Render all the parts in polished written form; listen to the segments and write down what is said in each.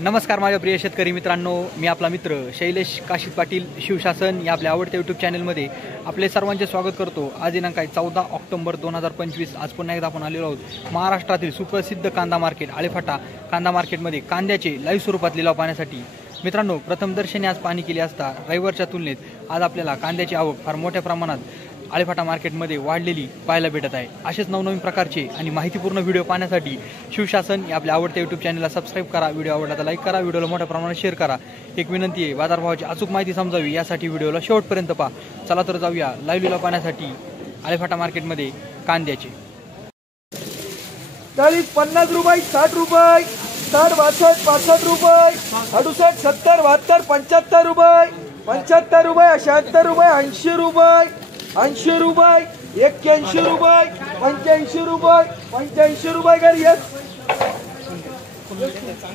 नमस्कार माझ्या प्रिय शेतकरी मित्रांनो, मी आपला मित्र शैलेश काशीद पाटील शिवशासन या आपल्या आवडत्या यूट्यूब चॅनलमध्ये आपले सर्वांचे स्वागत करतो। आज दिनांक 14 ऑक्टोबर 2025। आज पुन्हा एकदा आपण आलेलो आहोत महाराष्ट्रातील सुप्रसिद्ध कांदा मार्केट आळेफाटा कांदा मार्केटमध्ये कांद्याचे लाईव्ह स्वरूपात लिलाव पाहण्यासाठी। मित्रांनो, प्रथम दर्शनी आज पाहणी केली असता रविवारच्या तुलनेत आज आपल्याला कांद्याची आवक फार मोठ्या प्रमाणात आळेफाटा मार्केटमध्ये वाढलेली पाहायला भेटत आहे। असेच नवनवीन प्रकारचे आणि माहितीपूर्ण व्हिडिओ पाहण्यासाठी शिवशासन या आपल्या आवडत्या यूट्यूब चॅनलला सबस्क्राईब करा, व्हिडिओ आवडला तर लाईक करा, व्हिडिओला मोठ्या प्रमाणात शेअर करा। एक विनंती आहे, बाजारभावाची अचूक माहिती समजावी यासाठी व्हिडिओला शेवटपर्यंत पहा। चला तर जाऊया लाईव्ह लिलाव पाहण्यासाठी आळेफाटा मार्केटमध्ये कांद्याचे। 40 50 रुपये 60 रुपये 60 62 65 रुपये 68 70 72 75 रुपये 75 रुपये 76 रुपये 80 रुपये 80 रुपये 81 रुपये 85 रुपये 85 रुपये कर यस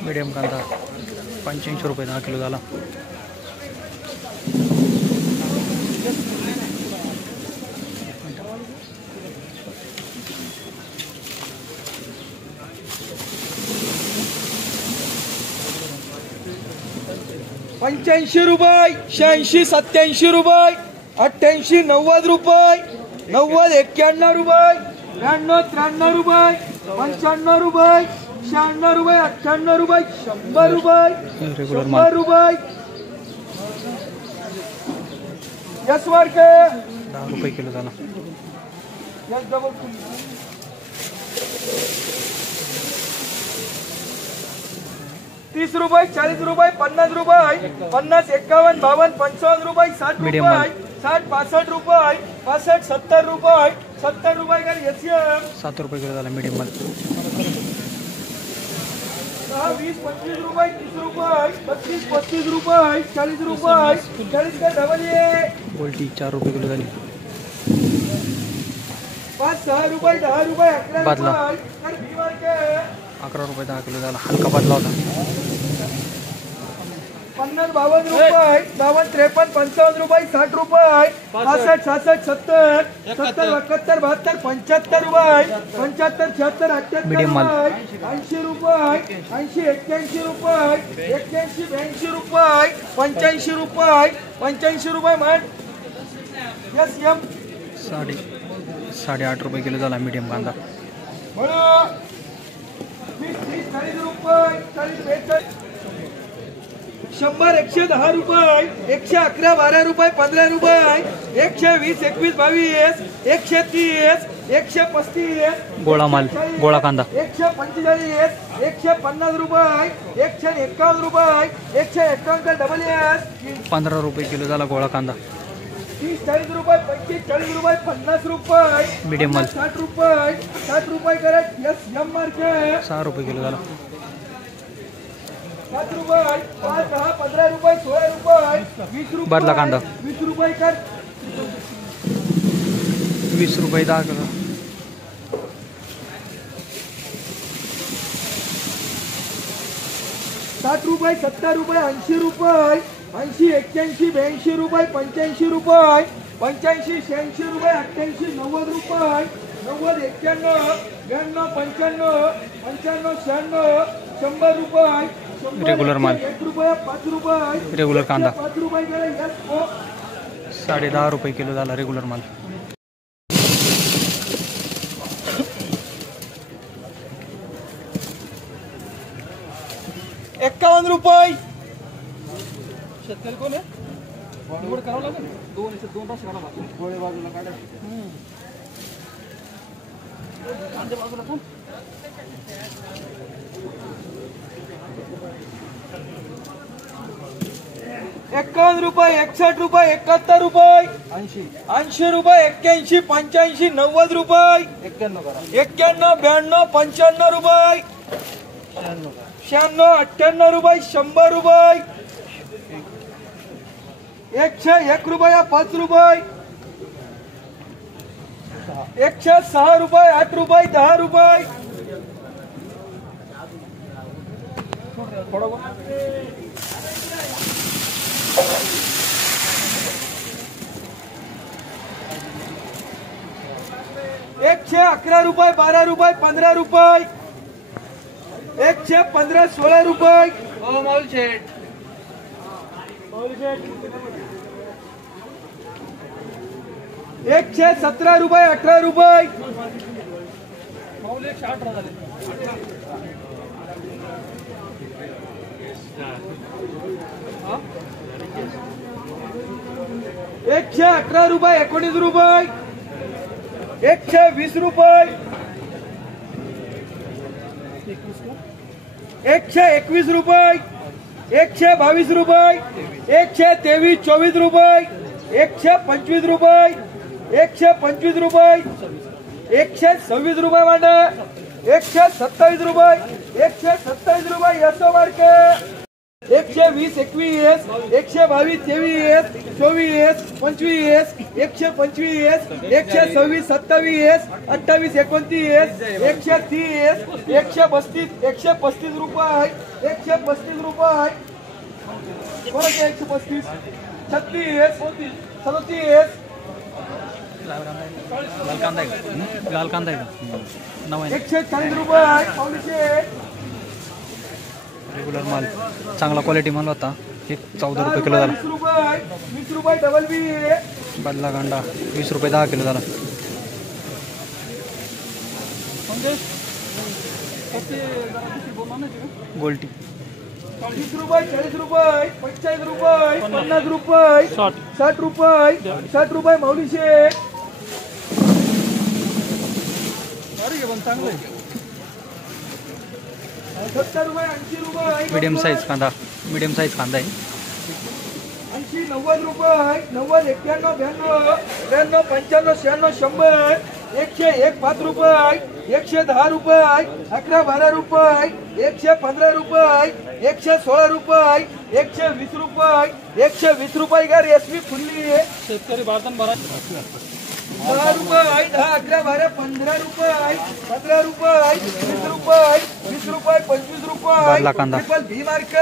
मीडियम कांदा 85 रुपये 10 किलो झाला। ₹85 86 87 रुपये 88 90 रुपये 90 91 रुपये 92 93 रुपये 95 रुपये 96 रुपये 98 रुपये 100 रुपये 100 रुपये यस वर्क 10 रुपये किलो झाला। यस डबल 30 रुपये 40 रुपये 50 रुपये 50 51 52 55 रुपये 60 रुपये 60 65 रुपये 65 70 रुपये 70 रुपये का एसीएम 7 रुपये किलो झाला मीडियम माल। 20 25 रुपये 30 रुपये 25 35 रुपये 40 रुपये 40 का डबल ए गोल्टी 4 रुपये किलो झाली। 5 6 रुपये 10 रुपये 11 बदला। रुपये 11 रुपये 10 किलो झाला, हलका बदला होता। 50 52 रुपये 52 53 55 रुपये 60 रुपये 65 66 70 70 71 72 75 रुपये 75 76 78 मीडियम माल। 80 रुपये 80 81 रुपये 81 82 रुपये 85 रुपये 85 रुपये माल यस एम 8.5 रुपये किलो झाला मीडियम कांदा। 20 40 रुपये 40 42 100 110 रुपये 111 12 रुपये 15 रुपये 120 21 22 130 135 गोळा माल, गोळा कांदा 145 150 रुपये 151 रुपये 151 का डबल एस 15 रुपये किलो झाला गोळा कांदा। 30 40 रुपये 35 40 रुपये 50 रुपये मीडियम माल 60 रुपये करत यस एम मार्केट 6 रुपये किलो झाला। 7 रुपये 5 10 15 रुपये 16 रुपये 20 रुपये बदला कांदा 20 रुपये कर 20 रुपये 10 किलो 60 रुपये 70 रुपये 80 रुपये 80 81 82 रुपये 85 रुपये 85 86 रुपये 88 90 रुपये 90 91 92 95 95 96 100 रुपये रेगुलर माल 1 रुपये 5 रुपये रेगुलर कांदा 5 रुपये गेले यस 10.5 रुपये किलो झाला रेगुलर माल। 51 रुपये शेतकरी कोण आहे निवड करावं लागेल 2 तास करावं लागेल गोळे बाजूला काढायचे आंधे बाजूला कोण 51 रुपये 61 रुपये 71 रुपये 80 रुपये 81 85 90 रुपये 91 92 95 रुपये 96 98 रुपये 100 रुपये 101 रुपये 5 रुपये 106 रुपये 8 रुपये 10 रुपये एकशे 11 रुपये 12 रुपये 15 रुपये 115 16 रुपये हो माऊल शेठ. 117 रुपये 18 रुपये. 118 रुपये 19 रुपये. 120 रुपये. 121 रुपये. 122 रुपये. 123 24 रुपये. 125 रुपये. 125 रुपये. 126 रुपये मांडा. 127 रुपये. 127 रुपये यसो मार्के. 120 21. 122 23 24 25. 125. 126 27 28 29. 130. 135. 135 रुपये. 135 रुपये. परत 135. 36 37. लाल कांदा आहे का? लाल कांदा आहे का? 140 रुपये. पावलीचे रेग्युलर माल चांगला क्वालिटी माल होता. 14 रुपये किलो झाला. 20 रुपये. 20 रुपये डबल बी. बदला कांदा 20 रुपये 10 किलो झाला. गोल्टी 30 रुपये 40 रुपये 45 रुपये 50 रुपये 60 रुपये 60 रुपये माऊलीचे. चांगलं 70 रुपये 80 रुपये. मीडियम साईज कांदा आहे. 80 90 रुपये 90 91 92 93 95 96 100 101 5 रुपये. 110 रुपये. 11 12 रुपये. 115 रुपये. 116 रुपये. 120 रुपये. 120 रुपये का रेशमी फुल्ली शेतकरी बारदान 10 रुपये 10 11 12 15 रुपये 15 रुपये 20 रुपये 20 रुपये 25 रुपये. बदला कांदा भी मार्क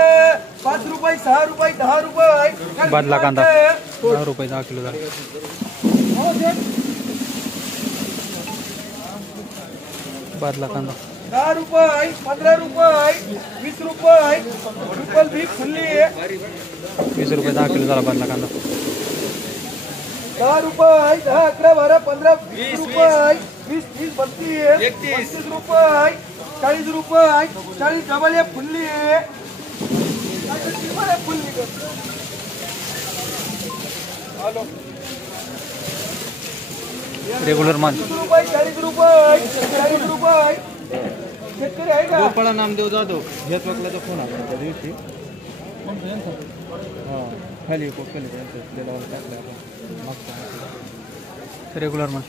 5 रुपये 6 रुपये 10 रुपये. बदला कांदा 10 रुपये 10 किलो झाला. बदला कांदा 10 रुपये 15 रुपये 20 रुपये. ट्रिपल भी खुल्ली 20 रुपये 10 किलो झाला बदला कांदा. 10 रुपये 10 11 12 15 20 रुपये 20 30 32 31 रुपये 40 रुपये 40 डबल ये फुल्ली रेग्युलर माल 40 रुपये 40 रुपये 40 रुपये. शेतकरी आहे का? गोपाळा नामदेव जाधव ह्याच वकलाचा फोन आला त्या दिवशी. खाली रेग्युलर माल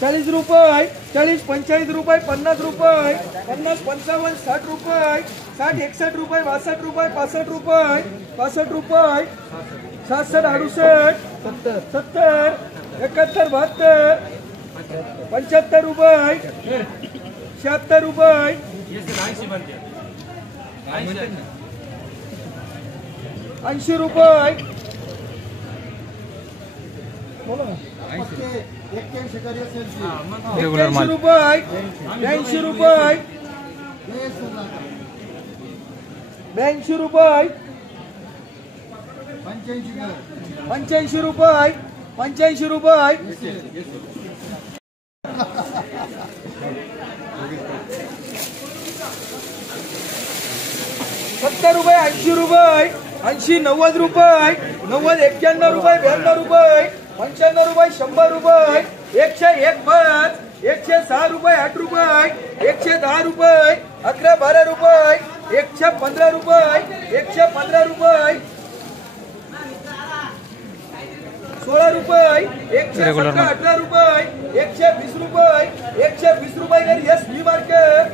40 रुपये 40 45 रुपये 50 रुपये 50 55 60 रुपये 60 61 रुपये 62 रुपये 65 रुपये 65 रुपये 67 68 70 71 72 75 रुपये 76 रुपये 80 रुपये. रेग्युलर माल 80 रुपये 82 रुपये 82 रुपये 85 रुपये 85 रुपये 70 रुपये 80 रुपये 80 90 रुपये 90 91 रुपये 92 रुपये 95 रुपये 100 रुपये 101 5 106 रुपये 8 रुपये 110 रुपये 11 12 रुपये 115 रुपये 115 रुपये 16 रुपये 117 18 रुपये 120 रुपये 120 रुपये घरी यस मी मार्केट.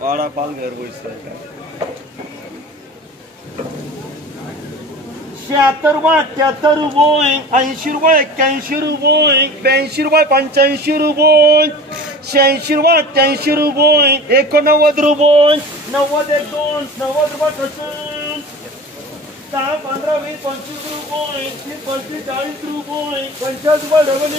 वाड़ा पालघर 76 रुपये 78 रुपये 80 रुपये 81 रुपये 82 रुपये 85 रुपये 86 रुपये 88 रुपये 89 रुपये 90 एक 2 90 रुपये कसून 10 15 20 25 रुपये 30 35 40 रुपये 50 रुपये डबल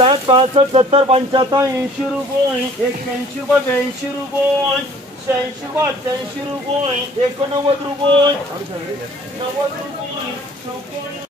60 65 70 75 80 रुपये 81 रुपये 82 रुपये 86 रुपये 88 रुपये 89 रुपये 90 रुपये